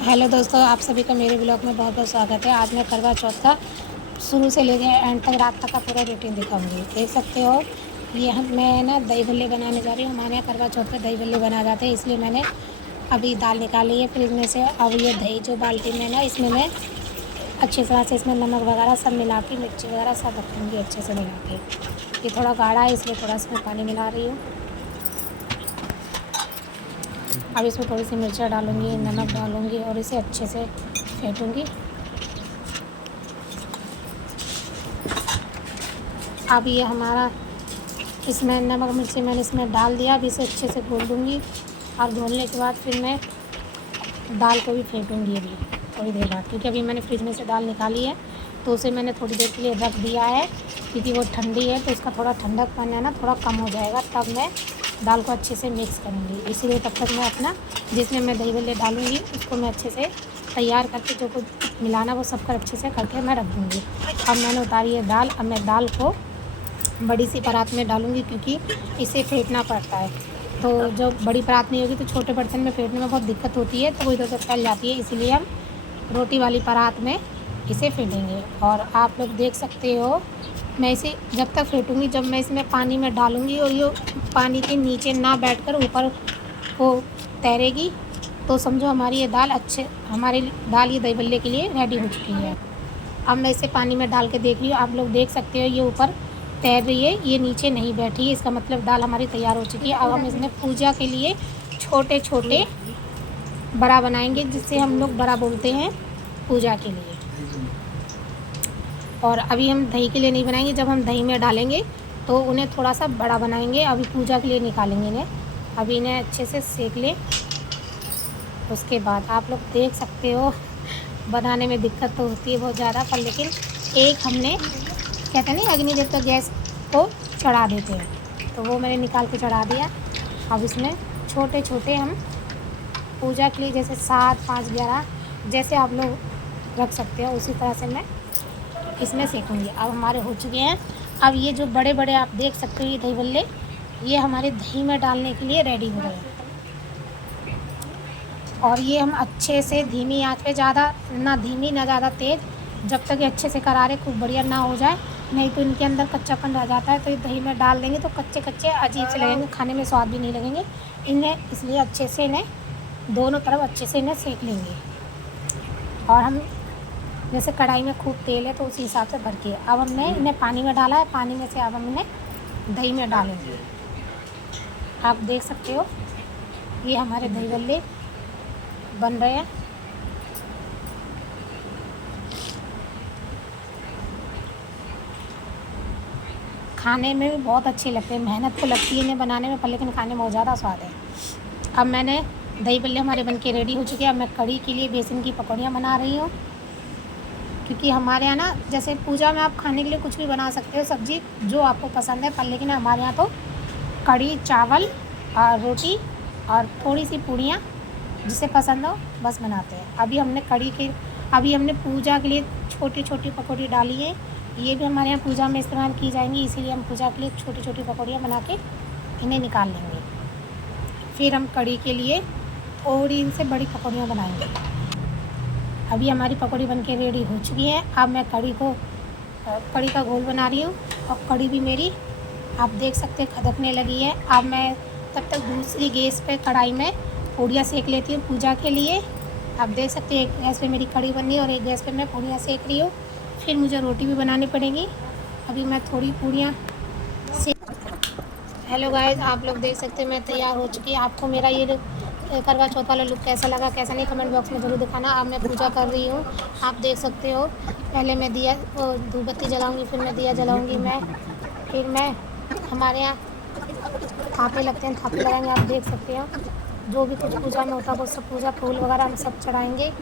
Hello दोस्तों, आप सभी का मेरे ब्लॉग में बहुत बहुत स्वागत है। आज मैं करवा चौथ का शुरू से लेकर एंड तक रात तक का पूरा रूटीन दिखाऊंगी। देख सकते हो, ये मैं ना दही भल्ले बनाने जा रही हूँ। हमारे यहाँ करवा चौथ पे दही भल्ले बनाए जाते हैं, इसलिए मैंने अभी दाल निकाली है फ्रिज में से। अब ये दही जो बाल्टी में ना, इसमें मैं अच्छी तरह से इसमें नमक वगैरह सब मिला के, मिर्ची वगैरह सब रखूँगी अच्छे से मिला के। ये थोड़ा गाढ़ा है, इसलिए थोड़ा इसमें पानी मिला रही हूँ। अब इसमें थोड़ी सी मिर्चा डालूँगी, नमक डालूँगी और इसे अच्छे से फेंटूँगी। अब ये हमारा इसमें नमक मिर्ची मैंने इसमें डाल दिया। अब इसे अच्छे से घोल दूँगी और घोलने के बाद फिर मैं दाल को भी फेंटूँगी अभी थोड़ी देर बाद, क्योंकि अभी मैंने फ्रिज में से दाल निकाली है तो उसे मैंने थोड़ी देर के लिए रख दिया है, क्योंकि वो ठंडी है तो उसका थोड़ा ठंडकपन है ना, थोड़ा कम हो जाएगा, तब मैं दाल को अच्छे से मिक्स करूँगी। इसीलिए तब तक मैं अपना जिसमें मैं दही भल्ले डालूँगी उसको मैं अच्छे से तैयार करके, जो कुछ मिलाना वो सब कर अच्छे से करके मैं रख दूँगी। अब मैंने उतारी है दाल। अब मैं दाल को बड़ी सी परात में डालूँगी, क्योंकि इसे फेंटना पड़ता है। तो जब बड़ी परात नहीं होगी तो छोटे बर्तन में फेंटने में बहुत दिक्कत होती है, तो वो इधर उधर फैल जाती है। इसीलिए हम रोटी वाली परात में इसे फेंटेंगे। और आप लोग देख सकते हो, मैं इसे जब तक फेंटूँगी, जब मैं इसमें पानी में डालूँगी और ये पानी के नीचे ना बैठकर ऊपर वो तैरेगी, तो समझो हमारी ये दाल हमारी दाल ये दही भल्ले के लिए रेडी हो चुकी है। अब मैं इसे पानी में डाल के देख रही हूँ। आप लोग देख सकते हो ये ऊपर तैर रही है, ये नीचे नहीं बैठी है, इसका मतलब दाल हमारी तैयार हो चुकी है। अब हम इसमें पूजा के लिए छोटे छोटे बड़ा बनाएंगे, जिससे हम लोग बड़ा बोलते हैं पूजा के लिए। और अभी हम दही के लिए नहीं बनाएंगे, जब हम दही में डालेंगे तो उन्हें थोड़ा सा बड़ा बनाएंगे। अभी पूजा के लिए निकालेंगे इन्हें। अभी इन्हें अच्छे से सेक लें, उसके बाद आप लोग देख सकते हो बनाने में दिक्कत तो होती है बहुत ज़्यादा, पर लेकिन एक हमने कहते हैं नहीं, अग्नि देवता गैस को चढ़ा देते हैं, तो वो मैंने निकाल के चढ़ा दिया। अब इसमें छोटे छोटे हम पूजा के लिए जैसे 7, 5, 11 जैसे आप लोग रख सकते हो, उसी तरह से मैं इसमें सेकूँगी। अब हमारे हो चुके हैं। अब ये जो बड़े बड़े आप देख सकते हो ये दही भल्ले, ये हमारे दही में डालने के लिए रेडी हो रहे हैं। और ये हम अच्छे से धीमी आंच पे, ज़्यादा ना धीमी ना ज़्यादा तेज़, जब तक ये अच्छे से करारे खूब बढ़िया ना हो जाए, नहीं तो इनके अंदर कच्चापन रह जाता है। तो ये दही में डाल देंगे तो कच्चे कच्चे अजीब से लगेंगे, खाने में स्वाद भी नहीं लगेंगे इन्हें। इसलिए अच्छे से इन्हें दोनों तरफ अच्छे से इन्हें सेक लेंगे। और हम जैसे कढ़ाई में खूब तेल है तो उसी हिसाब से भर के अब हमने इन्हें पानी में डाला है। पानी में से अब हम इन्हें दही में डालेंगे। आप देख सकते हो ये हमारे दही भल्ले बन रहे हैं। खाने में भी बहुत अच्छे लगते हैं। मेहनत तो लगती है इन्हें बनाने में, पर लेकिन खाने में बहुत ज़्यादा स्वाद है। अब मैंने दही भल्ले हमारे बनके रेडी हो चुके हैं। अब मैं कढ़ी के लिए बेसन की पकौड़ियाँ बना रही हूँ, क्योंकि हमारे यहाँ ना, जैसे पूजा में आप खाने के लिए कुछ भी बना सकते हो सब्ज़ी जो आपको पसंद है, पर लेकिन हमारे यहाँ तो कढ़ी, चावल और रोटी और थोड़ी सी पूड़ियाँ जिसे पसंद हो बस बनाते हैं। अभी हमने पूजा के लिए छोटी छोटी पकौड़ी डाली है। ये भी हमारे यहाँ पूजा में इस्तेमाल की जाएंगी, इसीलिए हम पूजा के लिए छोटी छोटी पकौड़ियाँ बना के इन्हें निकाल लेंगे। फिर हम कढ़ी के लिए थोड़ी इनसे बड़ी पकौड़ियाँ बनाएंगे। अभी हमारी पकौड़ी बनके रेडी हो चुकी है। अब मैं कढ़ी का घोल बना रही हूँ, और कढ़ी भी मेरी आप देख सकते हैं खदकने लगी है। अब मैं तब तक दूसरी गैस पे कढ़ाई में पूड़ियाँ सेक लेती हूँ पूजा के लिए। आप देख सकते हैं एक गैस पे मेरी कढ़ी बन रही है और एक गैस पे मैं पूड़ियाँ सेक रही हूँ। फिर मुझे रोटी भी बनानी पड़ेगी। अभी मैं थोड़ी पूड़ियाँ सेक। हेलो गाइस, आप लोग देख सकते हैं मैं तैयार हो चुकी है। आपको मेरा ये करवा चौथ वाला लुक कैसा लगा, कैसा नहीं, कमेंट बॉक्स में ज़रूर दिखाना। अब मैं पूजा कर रही हूँ, आप देख सकते हो। पहले मैं धूप बत्ती जलाऊँगी, फिर मैं दिया जलाऊँगी, फिर मैं हमारे यहाँ थापे लगते हैं, थापे लगाएंगे। आप देख सकते हो जो भी कुछ पूजा में होता है वो सब पूजा फूल वगैरह हम सब चढ़ाएंगे,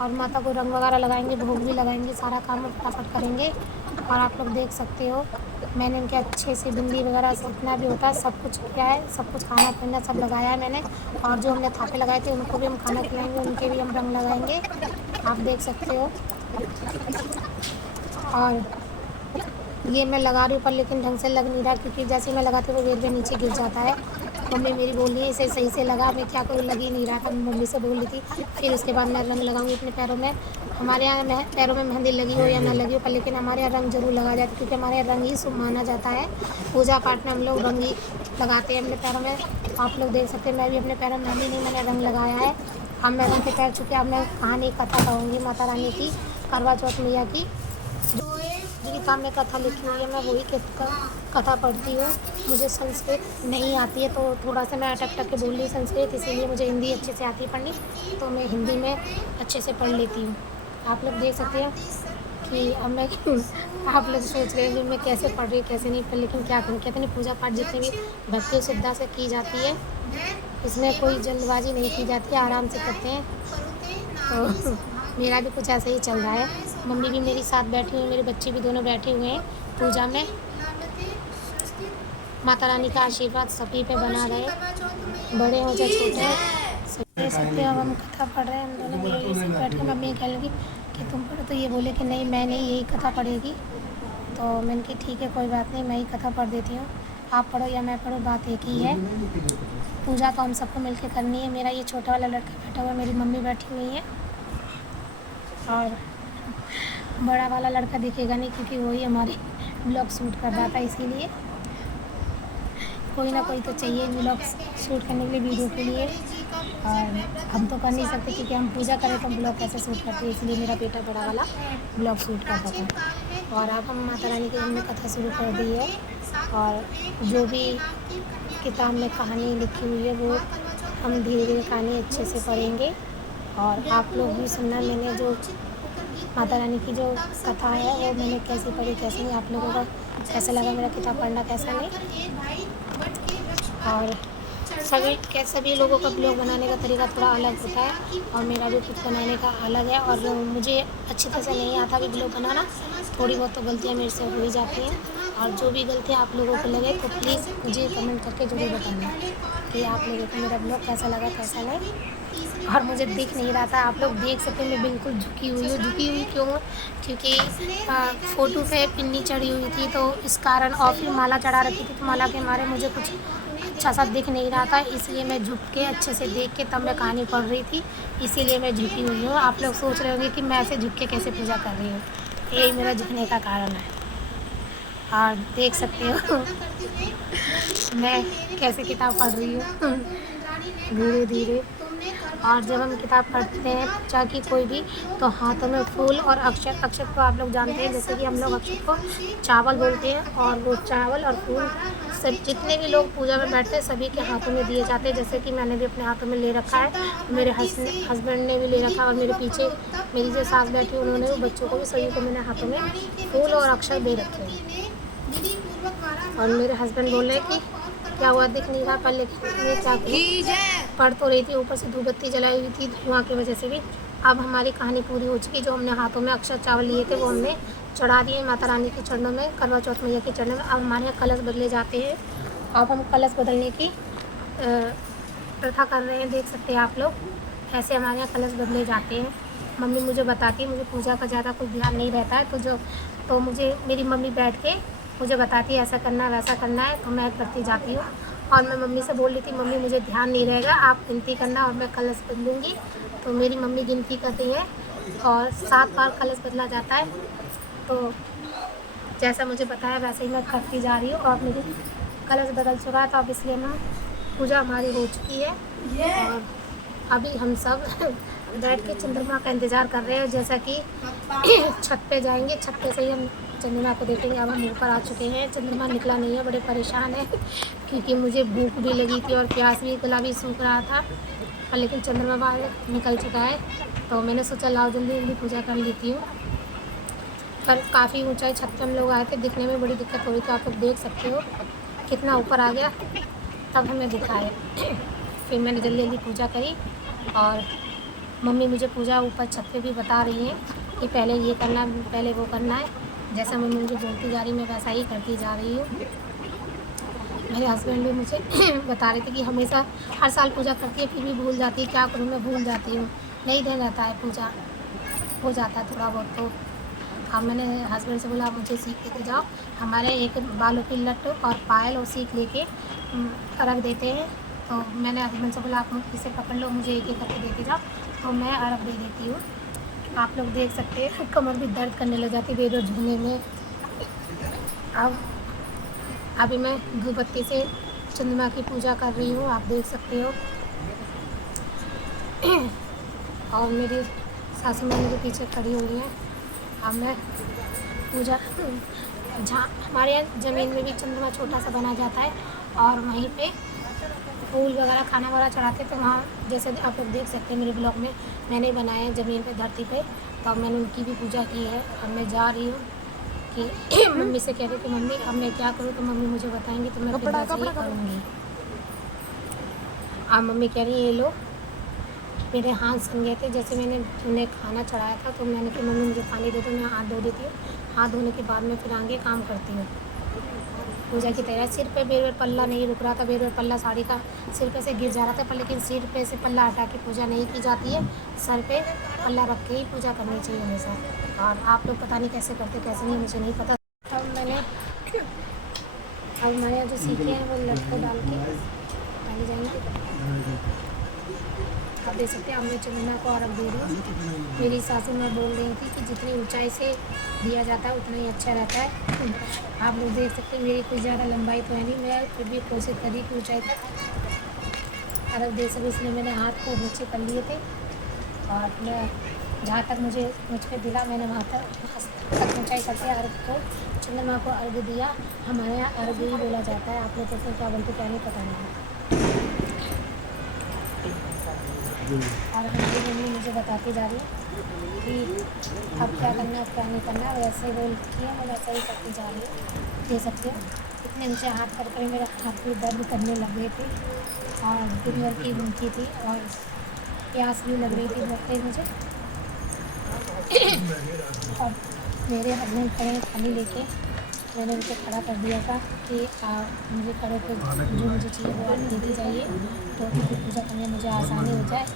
और माता को रंग वगैरह लगाएंगे, भोग भी लगाएंगे, सारा काम फटाफट करेंगे। और आप लोग देख सकते हो मैंने इनके अच्छे से बिंदी वगैरह जितना भी होता है सब कुछ किया है, सब कुछ खाना पीना सब लगाया है मैंने। और जो हमने थापे लगाए थे उनको भी हम खाना खिलाएंगे, उनके भी हम रंग लगाएंगे, आप देख सकते हो। और ये मैं लगा रही हूँ पर लेकिन ढंग से लग नहीं रहा, क्योंकि जैसे मैं लगाती हूँ वो वेर नीचे गिर जाता है। मम्मी मेरी बोल रही है इसे सही से लगा, मैं क्या करूँ, लग ही नहीं रहा था, मम्मी से बोल रही थी। फिर उसके बाद मैं रंग लगाऊंगी अपने पैरों में। हमारे यहाँ पैरों में मेहंदी लगी हो या ना लगी हो, पर लेकिन हमारे यहाँ रंग जरूर लगाया जाता है, क्योंकि हमारे यहाँ रंग ही शुभ माना जाता है। पूजा पाठ में हम लोग रंग ही लगाते हैं अपने पैरों में। आप लोग देख सकते हैं मैं भी अपने पैरों में मेहंदी नहीं, मैंने रंग लगाया है। अब मैं रंग के पैर चुके, अब मैं कहानी कथा कहूँगी माता रानी की, करवा चौथ मैया की। जो किताब में कथा लिखी हुई है मैं वही कथा पढ़ती हूँ। मुझे संस्कृत नहीं आती है, तो थोड़ा सा मैं अटक के बोल रही संस्कृत, इसीलिए मुझे हिंदी अच्छे से आती है पढ़नी, तो मैं हिंदी में अच्छे से पढ़ लेती हूँ। आप लोग देख सकते हैं कि अब मैं आप लोग सोच रहे हैं कि मैं कैसे पढ़ रही कैसे नहीं पढ़, लेकिन क्या करूँ, कहते हैं पूजा पाठ जितनी भी भक्ति श्रद्धा से की जाती है, इसमें कोई जल्दबाजी नहीं की जाती है, आराम से करते हैं। तो मेरा भी कुछ ऐसे ही चल रहा है। मम्मी भी मेरे साथ बैठी हुई है, मेरे बच्चे भी दोनों बैठे हुए हैं पूजा में। माता रानी का आशीर्वाद सभी पे बना रहे, बड़े हो चाहे छोटे हो। देख सकते हो अब हम कथा पढ़ रहे हैं, हम दोनों मेरे से बैठ के मम्मी कह लगी कि तुम पढ़ो, तो ये बोले कि नहीं मैं नहीं, यही कथा पढ़ेगी। तो मैंने कहा ठीक है कोई बात नहीं, मैं ही कथा पढ़ देती हूँ, आप पढ़ो या मैं पढ़ूँ बात एक ही है। पूजा तो हम सबको मिलकर करनी है। मेरा ये छोटा वाला लड़का बैठा हुआ है, मेरी मम्मी बैठी हुई है, और बड़ा वाला लड़का दिखेगा नहीं क्योंकि वही हमारे ब्लॉग शूट कर रहा था, इसीलिए कोई ना कोई तो चाहिए ब्लॉग शूट करने के लिए, वीडियो के लिए। और हम तो कर नहीं सकते क्योंकि हम पूजा करें तो ब्लॉग कैसे शूट करते हैं, इसलिए मेरा बेटा बड़ा वाला ब्लॉग शूट करता था। और अब हम माता रानी की हमने कथा शुरू कर दी है, और जो भी किताब में कहानी लिखी हुई है वो हम धीरे धीरे कहानी अच्छे से पढ़ेंगे। और आप लोग भी सुनना, मैंने जो माता रानी की जो कथा है वो मैंने कैसे पढ़ी कैसे नहीं, आप लोगों का कैसा लगा मेरा किताब पढ़ना कैसा नहीं। और सभी लोगों का ब्लॉग बनाने का तरीका थोड़ा अलग होता है, और मेरा भी कुछ बनाने का अलग है, और मुझे अच्छी तरह से नहीं आता भी ब्लॉग बनाना, थोड़ी बहुत तो गलतियाँ मेरे से हो ही जाती हैं। और जो भी गलतियाँ आप लोगों को लगे तो प्लीज़ मुझे कमेंट करके ज़रूर बताना कि आप लोगों को मेरा ब्लॉग कैसा लगा कैसा नहीं। और मुझे दिख नहीं रहा था, आप लोग देख सकते हैं मैं बिल्कुल झुकी हुई हूँ। झुकी हुई क्यों? क्योंकि फ़ोटो पे पिन्नी चढ़ी हुई थी, तो इस कारण, और फिर माला चढ़ा रखी थी, तो माला के मारे मुझे कुछ अच्छा सा दिख नहीं रहा था, इसलिए मैं झुक के अच्छे से देख के तब मैं कहानी पढ़ रही थी, इसीलिए मैं झुकी हुई हूँ। आप लोग सोच रहे होंगे कि मैं ऐसे झुक के कैसे पूजा कर रही हूँ, यही मेरा झुकने का कारण है। और देख सकते हो मैं कैसे किताब पढ़ रही हूँ धीरे धीरे। और जब हम किताब पढ़ते हैं चाहे कि कोई भी, तो हाथों में फूल और अक्षत, अक्षत को आप लोग जानते हैं, जैसे कि हम लोग अक्षत को चावल बोलते हैं, और वो चावल और फूल सब जितने भी लोग पूजा में बैठते हैं सभी के हाथों में दिए जाते हैं। जैसे कि मैंने भी अपने हाथों में ले रखा है, मेरे हस्बैंड ने भी ले रखा है, और मेरे पीछे मेरी जो सास बैठी उन्होंने भी, बच्चों को भी, सभी को मैंने हाथों में फूल और अक्षत दे रखे हैं। और मेरे हस्बैंड बोल रहे कि क्या हुआ, दिख नहीं रहा, पर लेकिन मैं क्या पढ़ तो रही थी, ऊपर से धूपबत्ती जलाई हुई थी धुआं की वजह से भी। अब हमारी कहानी पूरी हो चुकी, जो हमने हाथों में अक्षत चावल लिए थे वो हमने चढ़ा दिए माता रानी के चरणों में, करवा चौथ मैया के चरणों में। अब हमारे यहाँ कलश बदले जाते हैं, अब हम कलश बदलने की प्रथा कर रहे हैं, देख सकते हैं आप लोग, ऐसे हमारे यहाँ कलश बदले जाते हैं। मम्मी मुझे बताती है, मुझे पूजा का ज़्यादा कुछ ध्यान नहीं रहता है, तो मुझे मेरी मम्मी बैठ के मुझे बताती है ऐसा करना है वैसा करना है, तो मैं करती जाती हूँ। और मैं मम्मी से बोल रही थी मम्मी मुझे ध्यान नहीं रहेगा, आप गिनती करना और मैं कलश बदलूँगी। तो मेरी मम्मी गिनती करती है और 7 बार कलश बदला जाता है। तो जैसा मुझे बताया वैसे ही मैं करती जा रही हूँ, और मेरी कलश बदल चुका है, तो अब इसलिए मैं पूजा हमारी हो चुकी है। और अभी हम सब बैठ के चंद्रमा का इंतज़ार कर रहे हैं, जैसा कि छत पे जाएंगे, छत पे से ही हम चंद्रमा को देखेंगे। अब हम ऊपर आ चुके हैं, चंद्रमा निकला नहीं है, बड़े परेशान हैं क्योंकि मुझे भूख भी लगी थी और प्यास भी, गला भी सूख रहा था, पर लेकिन चंद्रमा बाहर निकल चुका है, तो मैंने सोचा लाओ जल्दी जल्दी पूजा कर लेती हूँ। पर काफ़ी ऊंचाई छत पे हम लोग आए थे, दिखने में बड़ी दिक्कत हो रही थी, आप लोग देख सकते हो कितना ऊपर आ गया, तब हमें दिखाए। फिर मैंने जल्दी जल्दी पूजा करी, और मम्मी मुझे पूजा ऊपर छत पे भी बता रही हैं कि पहले ये करना है पहले वो करना है, जैसा मम्मी मुझे बोलती जा रही मैं वैसा ही करती जा रही हूँ। मेरे हस्बैंड भी मुझे बता रहे थे कि हमेशा हर साल पूजा करती है फिर भी भूल जाती है, क्या करूँ मैं भूल जाती हूँ, नहीं ध्यान रहता है, पूजा हो जाता है थोड़ा बहुत। तो अब मैंने हस्बैंड से बोला मुझे सीख लेके जाओ, हमारे एक बालों की लट और पायल और सीख लेके अर्घ देते हैं। तो मैंने हस्बैंड से बोला आप इसे पकड़ लो, मुझे एक एक करके देते जाओ, तो मैं अर्घ दे देती हूँ। आप लोग देख सकते हैं कमर भी दर्द करने लग जाती है बेड झूलने में। अब अभी मैं धूप बत्ती से चंद्रमा की पूजा कर रही हूँ, आप देख सकते हो। और मेरी सासू माँ मेरे पीछे खड़ी हुई है। अब मैं पूजा, जहाँ हमारे यहाँ ज़मीन में भी चंद्रमा छोटा सा बना जाता है और वहीं पे फूल वगैरह खाना वगैरह चढ़ाते, तो वहाँ जैसे आप लोग देख सकते हैं मेरे ब्लॉग में मैंने बनाया है ज़मीन पे धरती पे, तो अब मैंने उनकी भी पूजा की है। अब मैं जा रही हूँ कि मम्मी से कह रही कि मम्मी अब मैं क्या करूँ, तो मम्मी मुझे बताएंगी तो मैं फिर वैसे ही करूँगी। अब मम्मी कह रही है ये लो, मेरे हाथ सन गए थे, जैसे मैंने उन्हें खाना चढ़ाया था तो मैंने कि मम्मी मुझे पानी दे दो, मैं हाथ धो देती हूँ। हाथ धोने के बाद मैं फिर आगे काम करती हूँ पूजा की तैयारी। सिर पे बेर पल्ला नहीं रुक रहा था, बेर पल्ला साड़ी का सिर पे से गिर जा रहा था, पर लेकिन सिर पे से पल्ला हटा के पूजा नहीं की जाती है, सर पे पल्ला रख के ही पूजा करनी चाहिए हमेशा। और आप लोग पता नहीं कैसे करते कैसे नहीं, मुझे नहीं पता। तब मैंने अब हमारे यहाँ जो सीखे हैं वो लटके डाल के डाली जाएंगे। आप देख सकते हैं अब मैं चंद्रमा को अर्घ दे रही हूँ। मेरी सासू में बोल रही थी कि जितनी ऊंचाई से दिया जाता है उतना ही अच्छा रहता है। आप लोग देख सकते हैं मेरी कोई ज़्यादा लंबाई तो है नहीं, मैं फिर भी कोशिश करी कि ऊंचाई तक अर्घ दे सकूँ, इसलिए मैंने हाथ को नीचे कर लिए थे। और मैं जहाँ तक मुझ पर दिला मैंने वहाँ तक ऊँचाई करके अर्घ को चंद्रमा को अर्घ दिया। हमारे यहाँ अर्घ ही बोला जाता है, आप लोग कैसे क्या बोलते क्या नहीं पता नहीं। और मेरी मम्मी मुझे बताती जा रही है कि अब क्या करना अब क्या नहीं करना, वैसे बोलती है मैं वैसे ही करती जा रही हूँ। दे सकते हो इतने नीचे हाथ कर मेरे हाथ भी दर्द करने लग गए थे और दिन भर की भूखी थी और प्यास भी लग रही थी बहुत तेज मुझे। और मेरे हस्बैंड खड़े पानी लेके, मैंने उनको खड़ा कर दिया था कि मुझे खड़े पे जो मुझे चाहिए वो आप देती जाइए, तो पूजा करने मुझे आसानी हो जाए,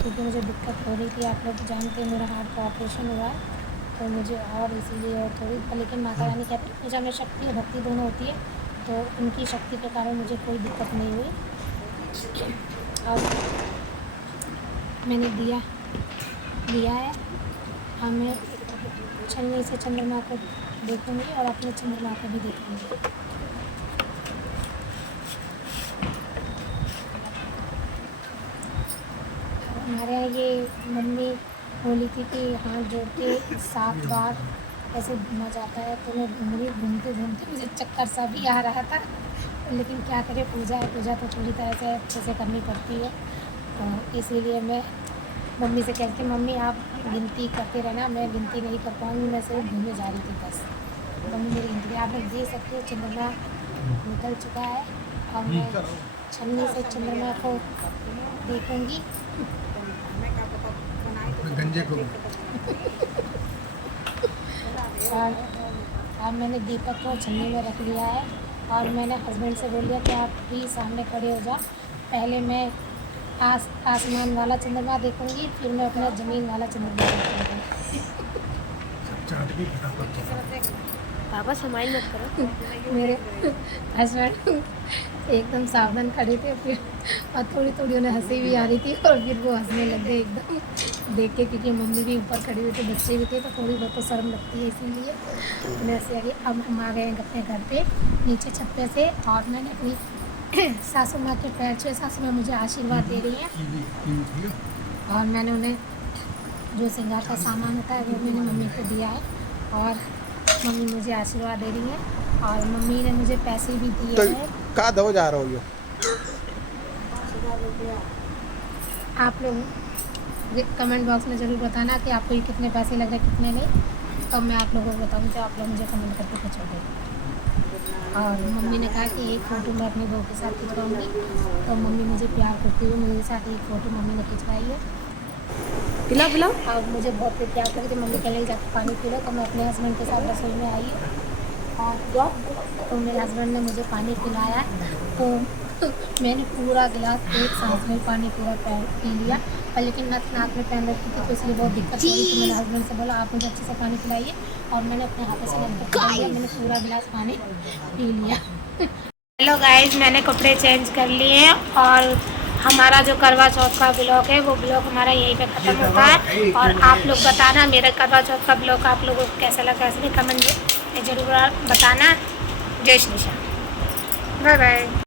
क्योंकि मुझे दिक्कत हो रही थी। आप लोग जानते हैं मेरा हार्ट का ऑपरेशन हुआ है, तो मुझे और इसीलिए और थोड़ी, लेकिन माता रानी कहती है पूजा में शक्ति और भक्ति दोनों होती है, तो उनकी शक्ति के कारण मुझे कोई दिक्कत नहीं हुई। और मैंने दिया है। हमें छन्नी से चंद्रमा को देखूंगी और अपने चंद्रमा को भी देखूंगी। हमारे यहाँ ये मम्मी बोली थी कि हाथ जोड़ के 7 बार ऐसे घूमा जाता है, तो मैं घूमते घूमते मुझे चक्कर सा भी आ रहा था, लेकिन क्या करें पूजा है, पूजा तो पूरी तरह से अच्छे से करनी पड़ती है। तो इसीलिए मैं मम्मी से कहती कि मम्मी आप गिनती करते रहना, मैं गिनती नहीं कर पाऊँगी, मैं सिर्फ घूमने जा रही थी बस। मम्मी मेरी गिनती आप लोग देख सकते हो चंद्रमा निकल चुका है और मैं छन्नी से चंद्रमा को देखूँगी। और अब मैंने दीपक को छन्नी में रख लिया है और मैंने हस्बैंड से बोल दिया कि आप भी सामने खड़े हो जाओ, पहले मैं आसमान वाला चंद्रमा देखूंगी, फिर मैं अपना ज़मीन वाला चंद्रमा देखूंगी। पापा समाइल मत करो। मेरे हस्बैंड एकदम सावधान खड़े थे, फिर और थोड़ी थोड़ी उन्हें हंसी भी आ रही थी और फिर वो हंसने लग गए एकदम देख के, क्योंकि मम्मी भी ऊपर खड़े हुए थे, बच्चे भी थे, तो थोड़ी बहुत तो शर्म लगती है, इसीलिए उन्हें हंसी आ गई। अब हम आ गए अपने घर पे नीचे छप्पे से और मैंने अपनी सासू माँ के पैर छुए। सासू माँ मुझे आशीर्वाद दे रही है और मैंने उन्हें जो श्रृंगार का सामान होता है वो मैंने मम्मी को दिया है और मम्मी मुझे आशीर्वाद दे रही है और मम्मी ने मुझे पैसे भी दिए हैं। कहाँ दो जा रहा हो? आप लोग कमेंट बॉक्स में ज़रूर बताना कि आपको ये कितने पैसे लग रहे हैं कितने नहीं, तो मैं आप लोगों को बताऊँ, तो आप लोग मुझे कमेंट करके पूछोगे। और मम्मी ने कहा कि एक फ़ोटो मैं अपनी बहू के साथ खिंचवाऊँगी, तो मम्मी मुझे प्यार करती हुई मेरे साथ एक फ़ोटो मम्मी ने खिंचवाई है। पिलाओ और मुझे बहुत प्यार करती थी, मम्मी कहने जाकर पानी पी लो, तो मैं अपने हस्बैंड के साथ रसोई में आई और तो मेरे हस्बैंड ने मुझे पानी पिलाया, तो मैंने पूरा गिलास एक सांस में पानी पूरा पी लिया, और लेकिन नथ नाक में पहन रखी थी तो इसलिए बहुत दिक्कत हुई। तो मैंने हस्बैंड से बोला आप मुझे अच्छे से पानी पिलाइए, और मैंने अपने हाथों से मैंने पूरा गिलास पानी पी लिया। हेलो गाइस, मैंने कपड़े चेंज कर लिए हैं और हमारा जो करवा चौथ का ब्लॉग है वो ब्लॉग हमारा यहीं पे ख़त्म होता है। और आप लोग बताना मेरा करवा चौथ का ब्लॉग आप लोगों को कैसा लगा, इसलिए कमेंट में ज़रूर बताना। जय श्री श्याम, बाय बाय।